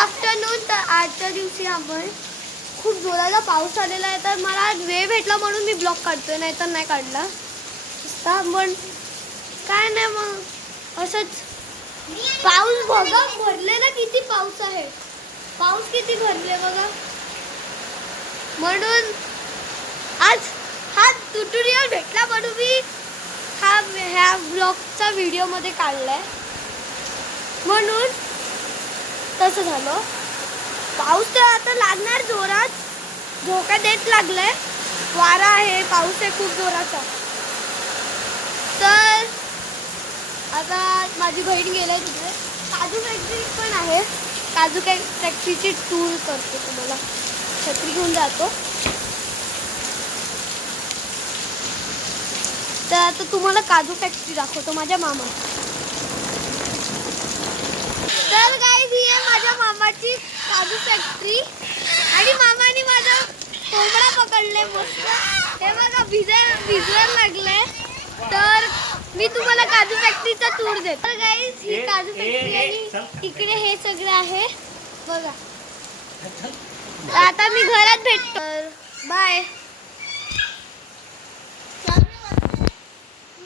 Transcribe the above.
Afternoon. तर आजच्या दिवशी आपण खूप जोराचा पाऊस आलेला आहे, तर मला आज वेळ भेटला म्हणून मी ब्लॉग काढतोय, नाही तर नाही काढला पण काय नाही. मग असंच पाऊस बघा भरलेला, किती पाऊस आहे, पाऊस किती भरले बघा. म्हणून आज हा ट्युटोरियल भेटला म्हणून मी ह्या ब्लॉगचा व्हिडिओमध्ये काढलाय. म्हणून तसं झालं. पाऊस तर आता लागणार जोरात, झोका देत लागलाय, वारा आहे, पाऊस आहे खूप जोराचा. तर आता माझी बहीण गेलाय तिथे. काजू फॅक्टरी पण आहे, काजू फॅक्टरीची टूर करतो, तुम्हाला छत्री घेऊन जातो. तर आता तुम्हाला काजू फॅक्टरी दाखवतो माझ्या मामा. तर गाईज ही आहे माझ्या मामाची काजू फॅक्टरी. आणि मामाने माझा कोंबडा पकडले मस्त, हे बघा भिजायला लागलाय. तर मी तुम्हाला काजू फॅक्टरीचा टूर देतो. तर गाईज ही काजू फॅक्टरी आणि इकडे हे सगळं आहे बघा. आता मी घरात भेटतो, बाय.